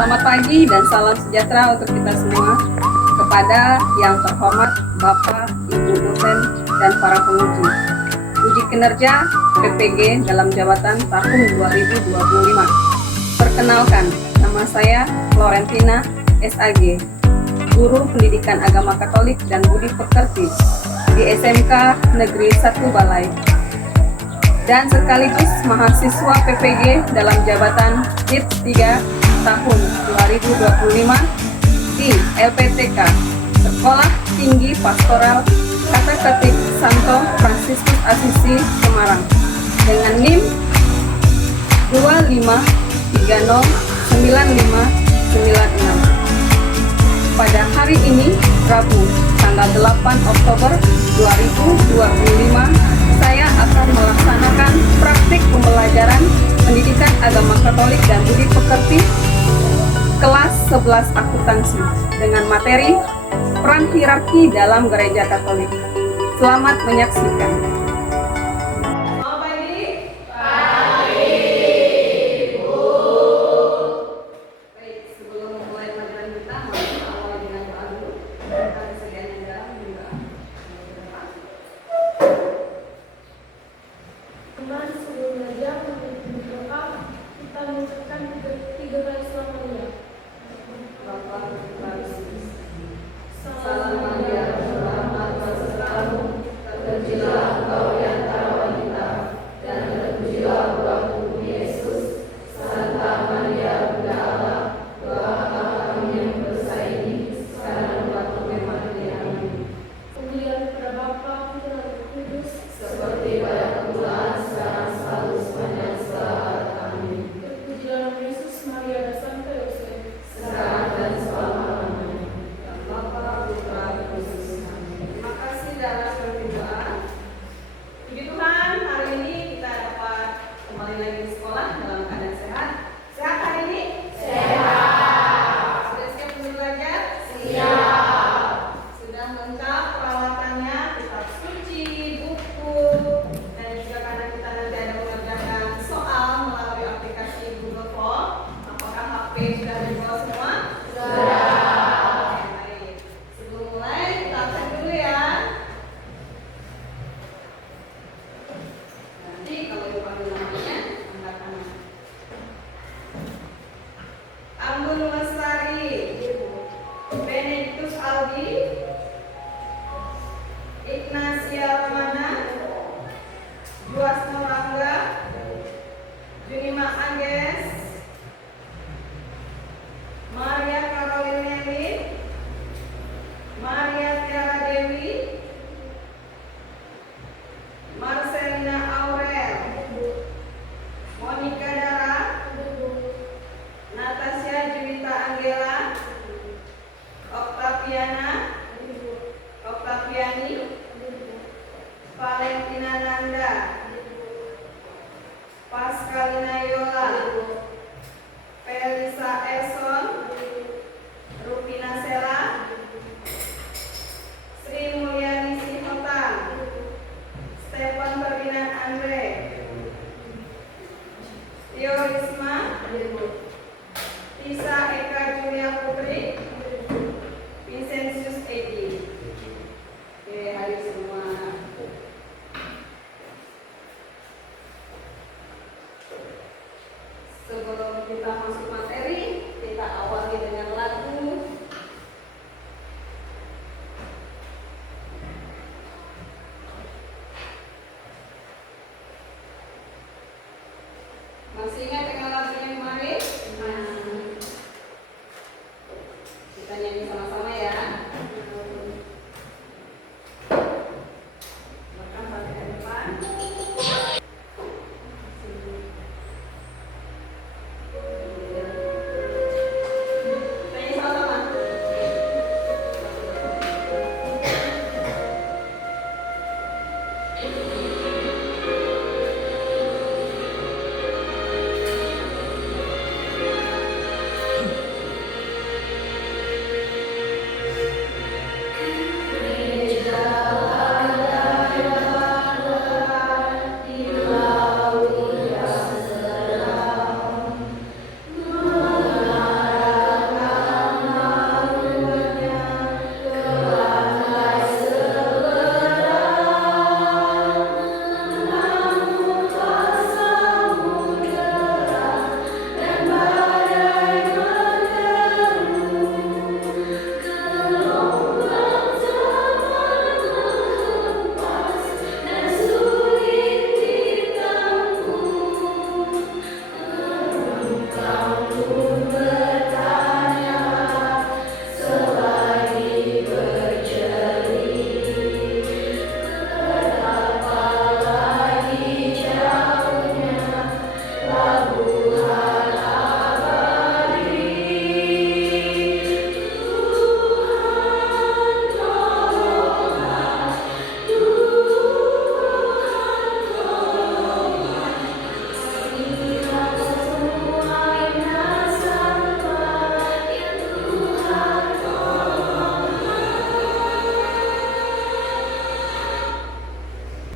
Selamat pagi dan salam sejahtera untuk kita semua. Kepada yang terhormat Bapak, Ibu dosen, dan para penguji. Uji kinerja PPG dalam jabatan tahun 2025. Perkenalkan, nama saya Florentina SAG, Guru Pendidikan Agama Katolik dan Budi Pekerti di SMK Negeri 1 Balai, dan sekaligus mahasiswa PPG dalam jabatan HIPS 3 tahun 2025 di LPTK Sekolah Tinggi Pastoral Kateketik Santo Fransiskus Asisi Semarang dengan NIM 25309596. Pada hari ini, Rabu, tanggal 8 Oktober 2025, saya akan melaksanakan praktik pembelajaran pendidikan agama Katolik dan Budi Pekerti kelas 11 akuntansi dengan materi peran hierarki dalam gereja Katolik. Selamat menyaksikan. Sebelum kita masuk materi, kita awali dengan lagu. Masih ingat dengan lagunya kemarin? Kita nyanyi sama-sama ya. Bahkan sampai ke depan.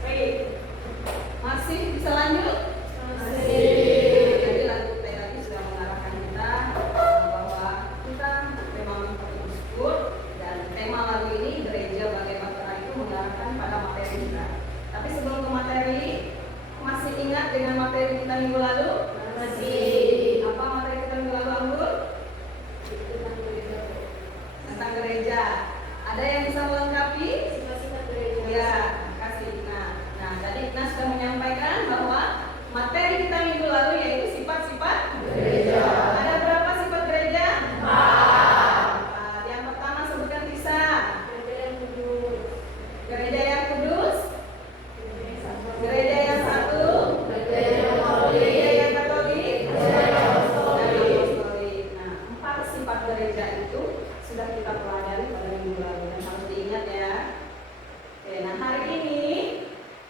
Baik, masih bisa lanjut? Masih. Jadi lagu tadi sudah mengarahkan kita bahwa kita memang bersyukur, dan tema lagu ini gereja bagai bahtera itu mengarahkan pada materi kita. Tapi sebelum ke materi, masih ingat dengan materi kita minggu lalu? Masih. Apa materi kita minggu lalu, Anggur? Tentang gereja. Ada yang bisa melengkapi? Ya, kasih. Nah, tadi Ignas sudah menyampaikan bahwa materi kita minggu lalu yaitu sifat-sifat gereja. Ada berapa sifat gereja? 4. Yang pertama sebutkan Tisa. Gereja yang kudus. Gereja yang satu. Gereja yang katolik. Nah, 4 sifat gereja itu sudah kita pelajari pada minggu lalu dan harus diingat ya. Oke, nah hari ini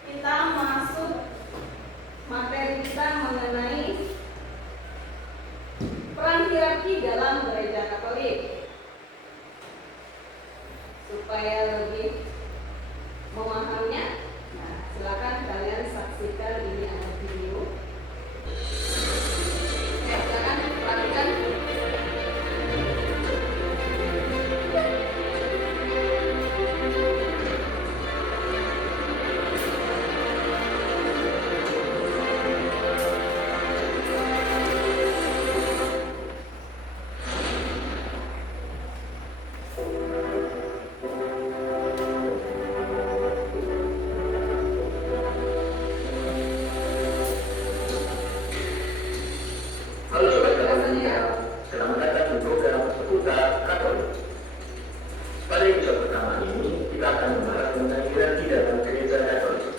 kita masuk materi kita mengenai peran hierarki dalam gereja Katolik. Supaya lebih memahaminya, nah silakan kalian saksikan, ini ada video. Ya, silakan perhatikan. Halo sobat sekalian, selamat datang di program Seputar Katolik. Pada episode pertama ini, kita akan membahas tentang hierarki dalam gereja Katolik.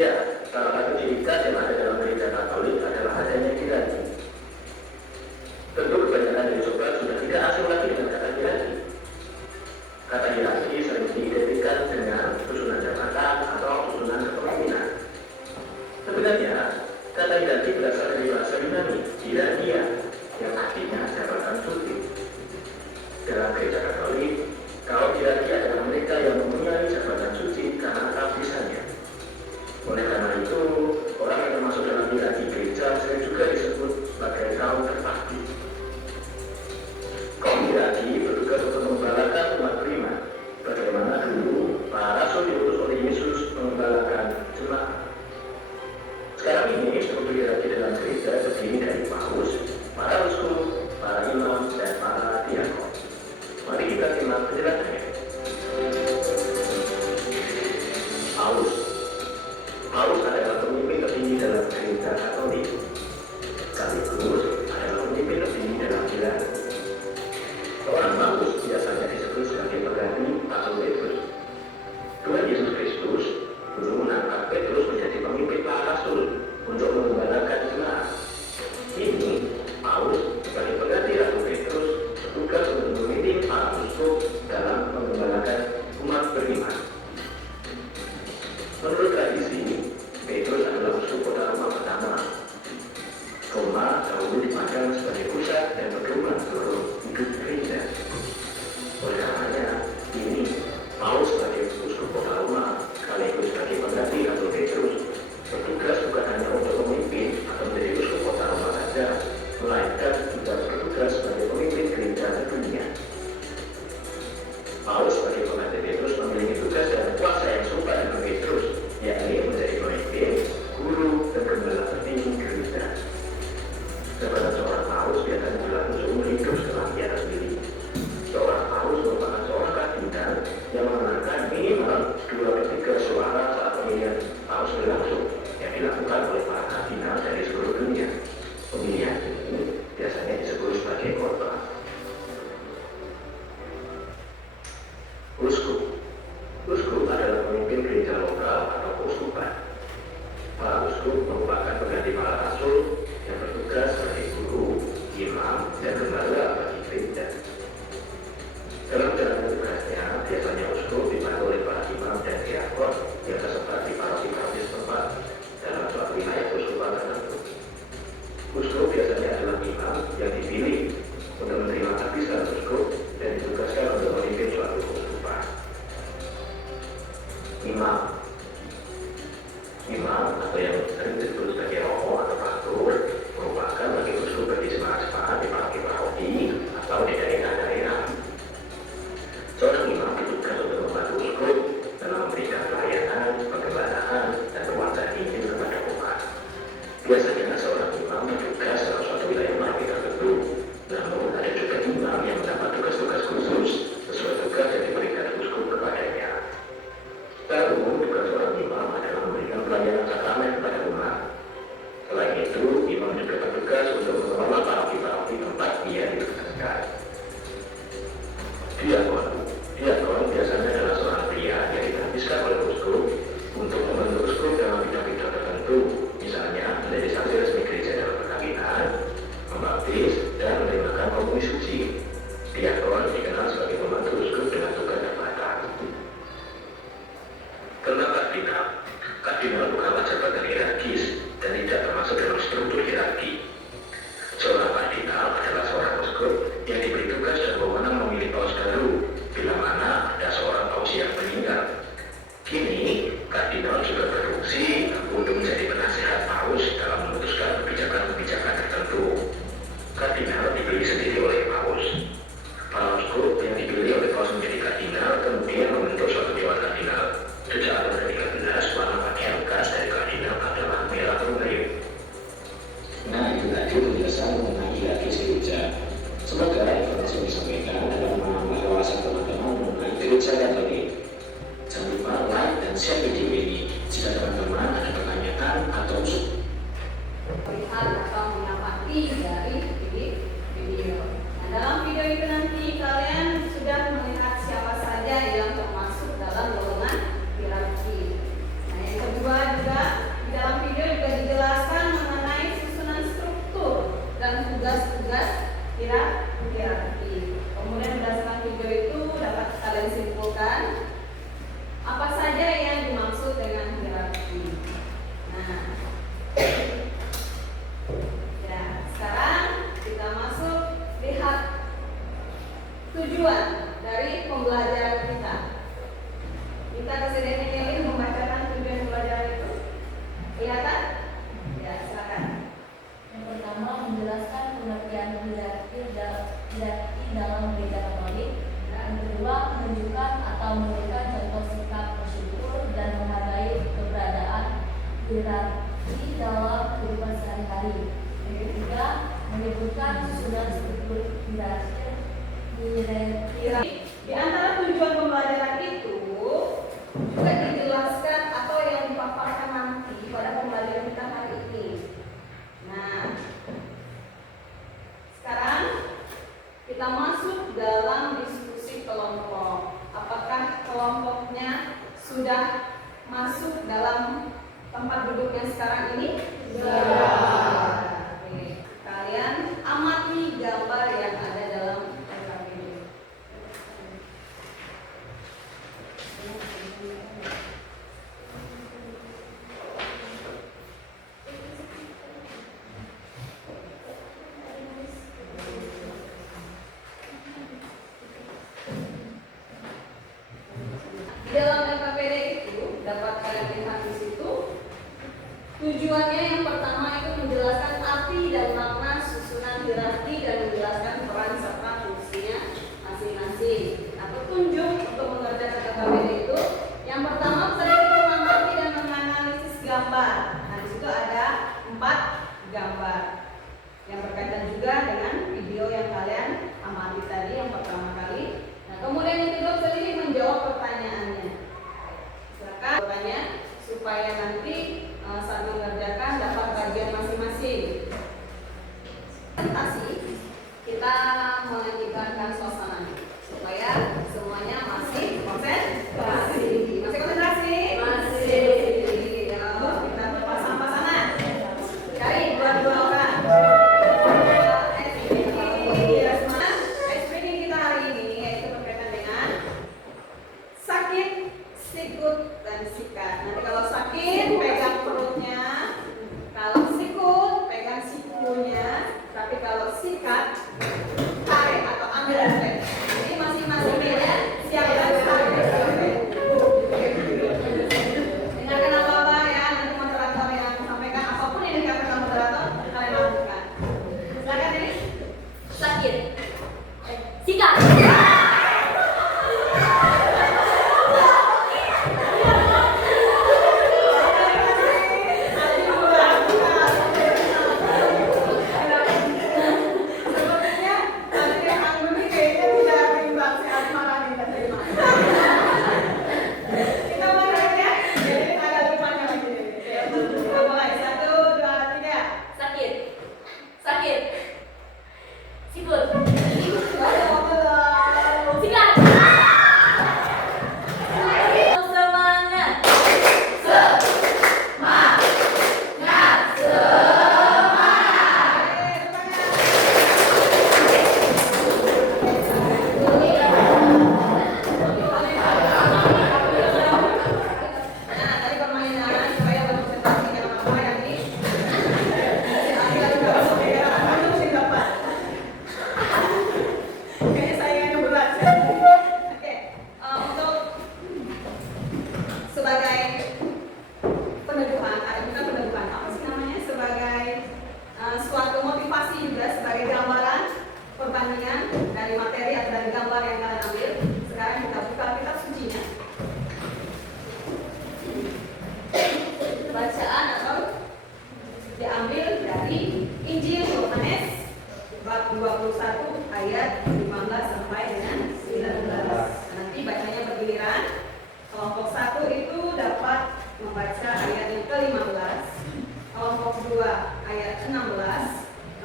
Ya, salah satu ciri khas yang ada dalam gereja Katolik adalah adanya hierarki. Tentu kebanyakan dari sobat sudah tidak asing lagi dengan kata hierarki. Kata hierarki sering diidentikan dengan susunan jabatan atau susunan kepemimpinan. Sebenarnya, kata hierarki berasal dari bahasa Yunani, hierarkia, yang artinya Uskup biasanya adalah imam yang dipilih untuk menerima arti secara uskup dan ditugaskan untuk memimpin suatu keuskupan. Imam atau yang sering disebut sebagai romo atau pastor merupakan wakil uskup bagi jemaat-jemaat di paroki atau di daerah-daerah. Seorang imam bertugas untuk membantu uskup dalam memberikan pelayanan, penggembalaan, dan pewartaan Injil kepada umat. Biasanya seorang imam bertugas dalam suatu wilayah paroki tertentu, namun ada juga imam yang mendapat tugas-tugas khusus sesuai tugas yang diberikan uskup kepadanya. Secara umum, tugas seorang imam adalah memberikan pelayanan sakramen kepada umat. Selain itu, imam juga bertugas untuk mengelola paroki-paroki tempat ia ditugaskan. Diakon biasanya adalah seorang pria yang dihabiskan oleh uskup untuk membantu uskup dalam bidang-bidang tertentu, misalnya menjadi saksi resmi gereja dalam perkawinan, membaptis, dan menerimakan komuni suci. Diakon dikenal sebagai pembantu uskup dengan tugas jabatan. Tentang kardinal bukanlah jabatan hierarkis dan tidak termasuk dalam struktur hierarki. Seorang kardinal adalah seorang uskup yang diberi tugas dan wewenang memilih paus baru bila mana ada seorang paus yang meninggal. Kini, kardinal juga berfungsi untuk menjadi penasehat paus dalam memutuskan kebijakan-kebijakan tertentu. Kardinal dipilih sendiri oleh paus. Para uskup yang dipilih oleh paus menjadi kardinal kemudian membentuk suatu dewan kardinal. Sejak abad ke-13, warna pakaian khas dari kardinal adalah merah ungu. Nah, itu tadi penjelasan mengenai hierarkis gereja. Semoga informasi yang disampaikan dapat menambah wawasan teman-teman mengenai gereja Katolik. Jangan lupa like dan share video ini. Jika teman-teman ada pertanyaan atau melihat atau mengamati dari video. Nah, dalam video itu nanti kalian sudah melihat siapa saja yang termasuk dalam golongan hierarki. Nah, yang kedua juga di dalam video juga dijelaskan mengenai susunan struktur dan tugas-tugas hierarki. Kemudian berdasarkan video itu dapat kalian simpulkan apa saja yang dimaksud dengan hierarki. Nah, ya, sekarang kita masuk lihat tujuan dari pembelajaran kita. Kita kesediaan ini membacakan tujuan pembelajaran itu. Kelihatan? Ya, silakan. Yang pertama, menjelaskan pengertian hierarki dalam gereja Katolik. Yang kedua, menunjukkan atau memberikan contoh sikap bersyukur dan menghargai keberadaan hierarki dalam kehidupan sehari-hari. Yang ketiga, menyebutkan susunan struktur hierarki. Di antara tujuan pembelajaran itu juga dijelaskan atau yang dipaparkan nanti pada pembelajaran kita hari ini. Nah, sekarang kita masuk dalam diskusi kelompok. Apakah kelompoknya sudah masuk dalam tempat duduk yang sekarang ini? Sudah. Oke. Kalian amati gambar yang ada dalam RKPD. Di dalam LKPD itu dapat kalian lihat di situ. Tujuannya yang pertama itu menjelaskan arti dan makna susunan hierarki dan menjelaskan peran serta fungsinya masing-masing. Nah, petunjuk untuk mengerjakan LKPD itu yang pertama sering kita mengamati dan menganalisis gambar. Nah, di situ ada 4 gambar yang berkaitan juga dengan video yang kalian amati tadi yang pertama kali. Nah, kemudian yang kedua sendiri menjawab pertanyaannya. Silakan bertanya supaya nanti saat mengerjakan dapat bagian masing-masing. Presentasi kita mengibarkan suasana supaya semuanya masih konsentrasi. Masih konsentrasi? Masih. Kita berpasang-pasangan. Cari dua-dua orang. Speaking kita hari ini yaitu berkaitan dengan sakit, sikut, dan sikat. Nanti kalau sakit pegang perutnya,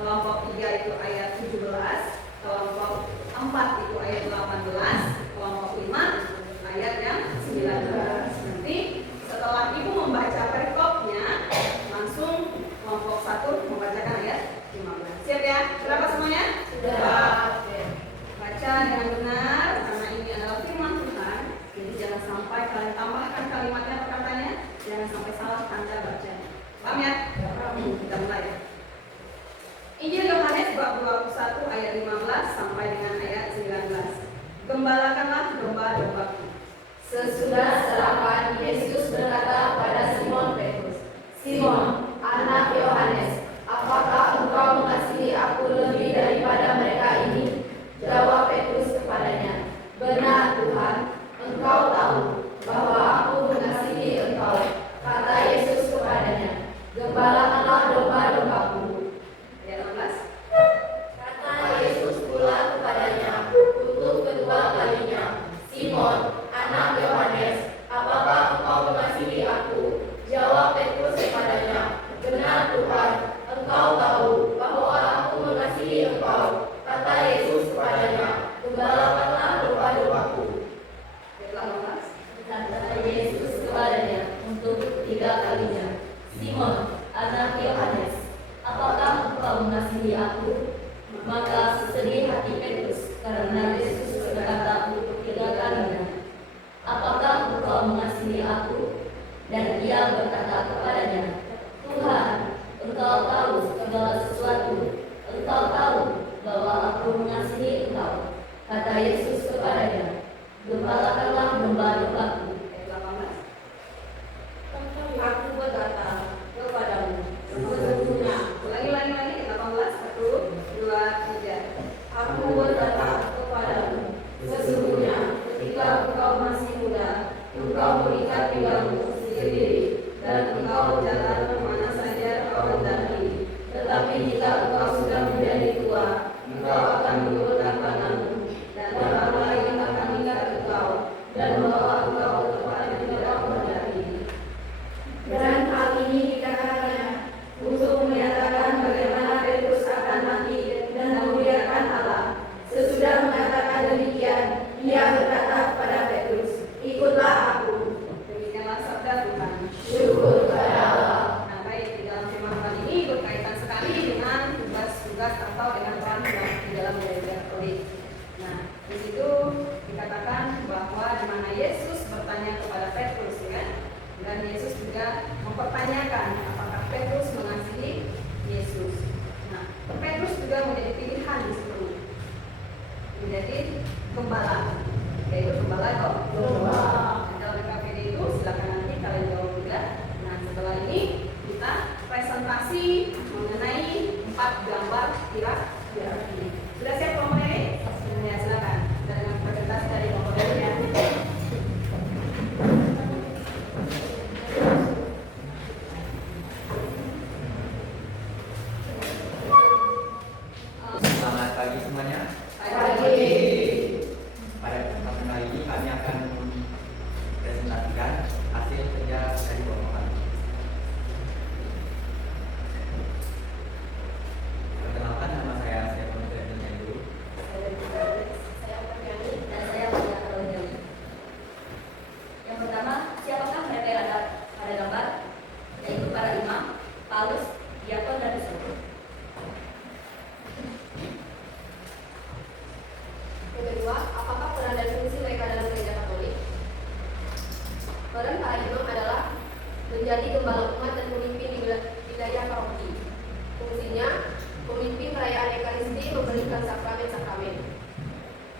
kelompok 3 itu ayat 17, kelompok 4 itu ayat 18, kelompok 5 ayat yang 19. Nanti setelah Ibu membaca perikopnya, langsung kelompok 1 membacakan ayat 15. Siap ya? Berapa semuanya? Sudah. Baca dengan benar, karena ini adalah firman Tuhan. Jadi jangan sampai kalian tambahkan kalimatnya atau katanya, jangan sampai salah Anda bacanya. Paham ya? Kita mulai ya. Injil Yohanes bab 21 ayat 15 sampai dengan ayat 19. Gembalakanlah domba-dombaku. Sesudah sarapan, Yesus berkata pada Simon Petrus, Simon, anak Yohanes, apakah engkau mengasihi aku lebih daripada mereka ini? Jawab Petrus kepadanya, benar Tuhan, engkau tahu bahwa aku mengasihi engkau. Kata Yesus kepadanya, gembalakanlah domba-dombaku. Ayat 16. Kata Yesus pula kepadanya untuk kedua kalinya, Simon, anak Yohanes, apakah engkau mengasihi aku? Jawab Petrus kepadanya, benar Tuhan, engkau tahu bahwa aku mengasihi engkau. Kata Yesus kepadanya, gembalakanlah domba-dombaku. Ayat 18. Kata Yesus kepadanya untuk ketiga kalinya, Simon, anak Yohanes, apakah engkau mengasihi aku? Maka sedih hati Petrus karena Yesus berkata untuk ketiga kalinya, apakah engkau mengasihi aku? Dan ia berkata kepadanya, Tuhan, engkau tahu segala sesuatu, engkau tahu bahwa aku mengasihi engkau. Kata Yesus kepadanya, gembalakanlah domba-dombaku. Ayat 18. Aku berkata kepadamu, sesungguhnya Ulangi ayat 18. 1, 2, 3. aku berkata kepadamu, sesungguhnya ketika engkau masih muda, engkau mengikat pinggangmu sendiri, dan engkau jalan kemana saja engkau hendaki. Tetapi jika engkau sudah menjadi tua, engkau akan mengulurkan tanganmu, dan orang lain akan mengikat engkau, dan membawa engkau ke tempat yang tidak engkau hendaki. Dan hal ini dikatakannya untuk menyatakan bagaimana Petrus akan mati dan memuliakan Allah. Sesudah mengatakan demikian, ia berkata kepada Petrus, ikutlah aku. Demikianlah sabda Tuhan. Syukur kepada Allah. Nah, baik, di dalam firman Tuhan ini berkaitan sekali dengan tugas-tugas atau dengan peran di dalam gereja Katolik. Nah, di situ dikatakan bahwa di mana Yesus bertanya kepada Petrus, ya, dan Yesus juga mempertanyakan apakah Petrus mengasihi Yesus. Nah, Petrus juga menjadi pilihan di situ, menjadi gembala, yaitu gembala domba. Dalam KPD itu silakan nanti kalian jawab juga. Nah, setelah ini kita presentasi mengenai 4 gambar kira-kira ini. Sudah siap kelompok ini? Ya, silakan. Kita dengan presentasi dari kelompok ini ya. Selamat pagi semuanya. Pagi. Pada kesempatan kali ini kami akan presentasikan hasil kerja dari kelompok kami. Perkenalkan, nama saya Stefan Ferdinand dulu. Saya Pertiani dan saya Maria Karoliani. Yang pertama, siapakah mereka yang ada pada gambar? Yaitu para imam, paus, diakon, dan biskop. Yang kedua, apakah peran dan fungsi mereka dalam gereja Katolik? Peran para imam adalah menjadi gembala umat dan pemimpin di wilayah paroki. Fungsinya, memimpin perayaan Ekaristi, memberikan sakramen-sakramen.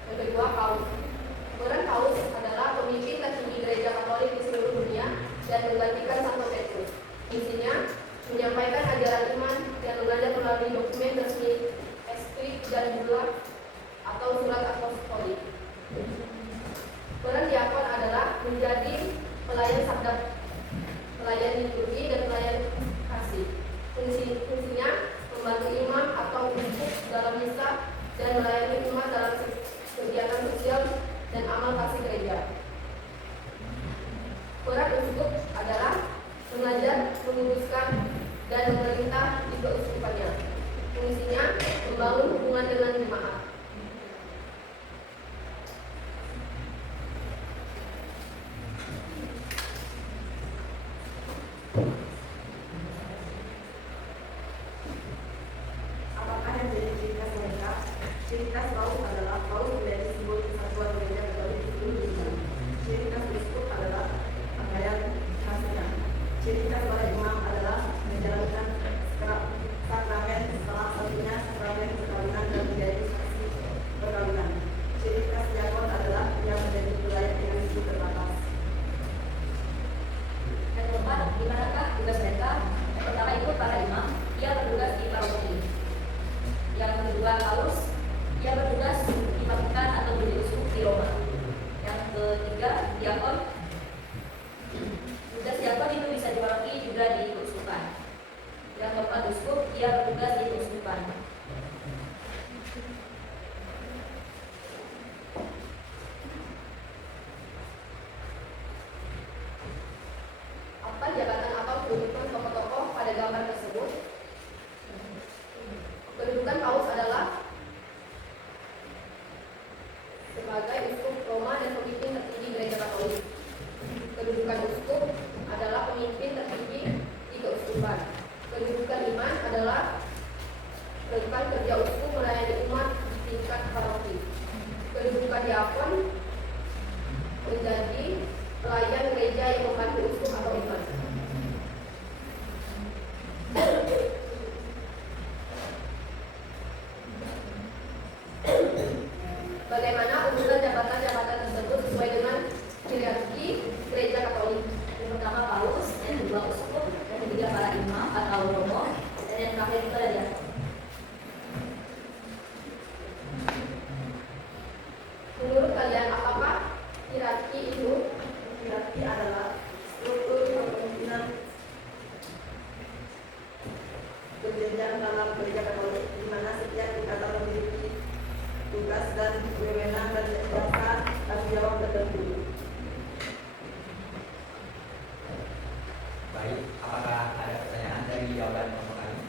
Yang kedua, paus. Peran paus adalah pemimpin tertinggi gereja Katolik di seluruh dunia dan menggantikan Santo Petrus. Fungsinya, menyampaikan ajaran iman dan mengajar melalui dokumen resmi, eskrip dan bulat atau surat apostolik. Peran diakon adalah menjadi pelayan sabda, pelayan liturgi dan pelayan kasih. Fungsinya membantu imam atau uskup dalam misa dan melayani umat dalam kegiatan sosial dan amal kasih gereja. Peran uskup adalah mengajar, menguruskan dan memerintah di keuskupannya. Fungsinya membangun hubungan dengan jemaat. Apakah yang menjadi ciri khas mereka? Ciri khas Paus adalah Paus menjadi simbol kesatuan gereja Katolik di seluruh dunia. Ciri khas uskup adalah pakaian khasnya. Ciri khas para imam adalah menjalankan sakramen, salah satunya sakramen perkawinan dan menjadi saksi perkawinan. Ciri khas diakon adalah yang menjadi pelayan dengan hidup terbatas. Yang keempat, di manakah tugas mereka? Yang pertama ikut para imam, ia bertugas di paroki. Yang kedua Paulus, ia bertugas di Vatikan atau menjadi uskup di Roma. Yang ketiga diakon, tugas diakon itu bisa di paroki juga di keuskupan. Yang keempat uskup, ia bertugas di keuskupan. Apa jabatan atau kedudukan tokoh-tokoh pada gambar tersebut? Kedudukan Paus adalah sebagai uskup Roma dan pemimpin tertinggi gereja Katolik. Kedudukan uskup adalah pemimpin tertinggi di keuskupan. Kedudukan imam adalah rekan kerja uskup melayani umat di tingkat paroki. Kedudukan diakon menjadi pelayan gereja yang membantu uskup atau imam. Bagaimana urutan jabatan-jabatan tersebut sesuai dengan hierarki gereja Katolik? Yang pertama Paulus, yang kedua uskup, yang ketiga para imam atau romo, dan yang terakhir itu adalah diakon. Menurut kalian apakah hierarki itu? Hierarki adalah struktur kepemimpinan berjenjang dalam gereja Katolik, di mana setiap tingkatan memiliki tugas dan wewenang dan jasa tanggung jawab tertentu. Baik, apakah ada pertanyaan dari jawaban kelompok kami?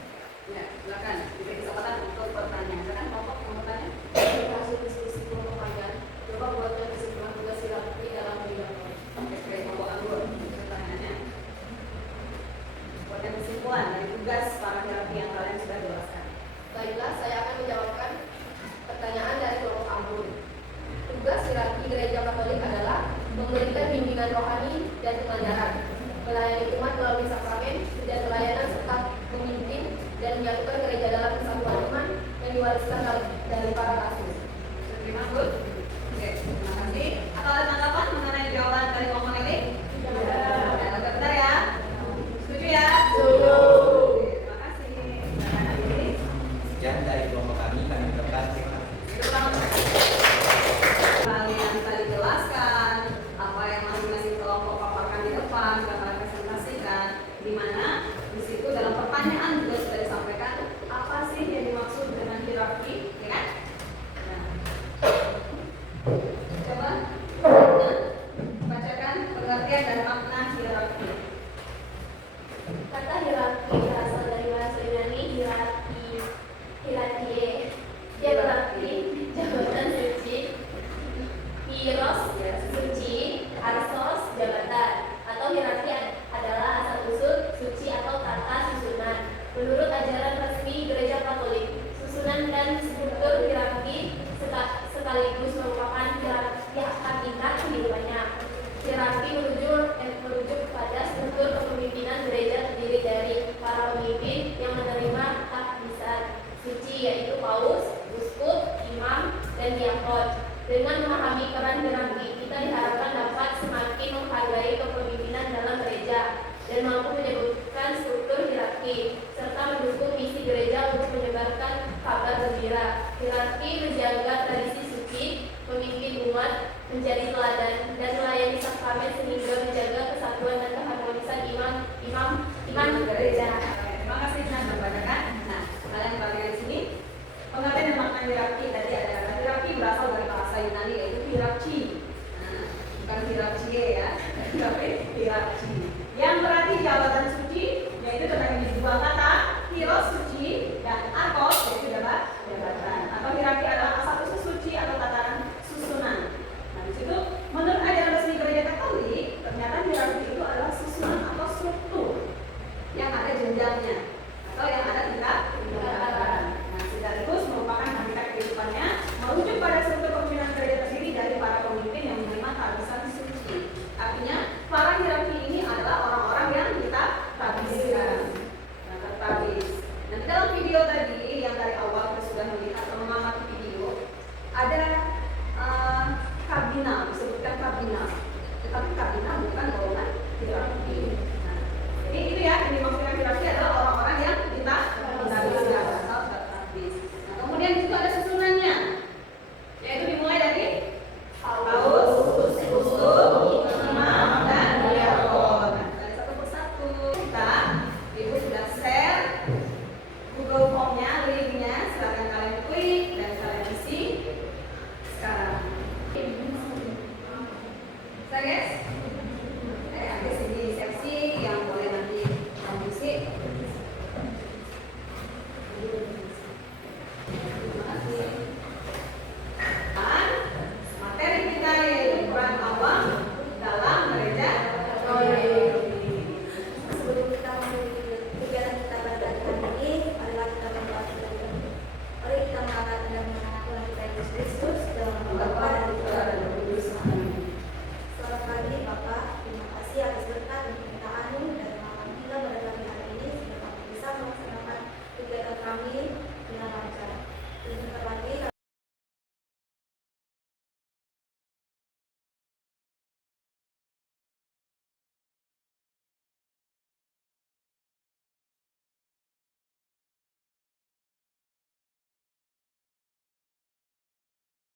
Ya, silakan. Diberi kesempatan untuk bertanya. Silakan kelompok yang mau bertanya. Dari hasil diskusi kelompok kalian, coba buatkan kesimpulan tugas hierarki dalam gereja Katolik. Oke, kelompok anggur. Pertanyaannya. Buatkan kesimpulan dari tugas para hierarki yang kalian sudah jelaskan. Baiklah, saya akan menjawabkan pertanyaan dari kelompok Ambon. Tugas hierarki gereja Katolik adalah memberikan bimbingan rohani dan pengajaran, melayani umat melalui sakramen dan pelayanan serta memimpin dan menyatukan gereja dalam kesatuan iman yang diwariskan dari para rasul. Terima kasih. Oke, terima kasih. Atau ada tanggapan mengenai jawaban dari kelompok ini? Agak benar ya? Setuju ya? Setuju. Terima kasih. Silakan Adili. Sekian dari kelompok kami ucapkan terima kasih. Itu pertama. Kalian tadi jelaskan apa yang masing-masing kelompok paparkan di depan, sudah kalian presentasikan, di mana di situ dalam pertanyaan juga sudah disampaikan apa sih yang dimaksud dengan hierarki, ya kan? Nah, coba bacakan pengertian dan makna hierarki. Kata hierarki berasal dari bahasa Yunani hierarchie. Dia berarti jabatan suci, hieros suci, arsos jabatan, atau hierarki adalah asal usul suci atau tata susunan. Menurut ajaran resmi Gereja Katolik, susunan dan struktur hierarki sekaligus merupakan hierarki hakikat kehidupannya. Hierarki merujuk kepada struktur kepemimpinan gereja terdiri dari para pemimpin yang menerima takdisan suci, yaitu paus, uskup, imam, dan diakon. Dengan memahami peran hierarki, kita diharapkan dapat semakin menghargai kepemimpinan dalam gereja dan mampu menyebutkan struktur hierarki serta mendukung misi gereja untuk menyebarkan kabar gembira. Hierarki menjaga tradisi suci, memimpin umat menjadi teladan dan melayani sakramen sehingga menjaga kesatuan dan keharmonisan iman gereja. Terima kasih sudah membacakan. Nah, kalian perhatikan di sini. Pengertian dan makna hierarki tadi ada kata hierarki berasal dari bahasa Yunani yaitu hierarki. Nah, bukan hierarchie ya, tapi hierarki. Yang berarti jabatan suci, yaitu terbagi di dua kata, hieros suci dan arkos yaitu jabatan tadi yang dari awal kita sudah melihat atau mengamati video, ada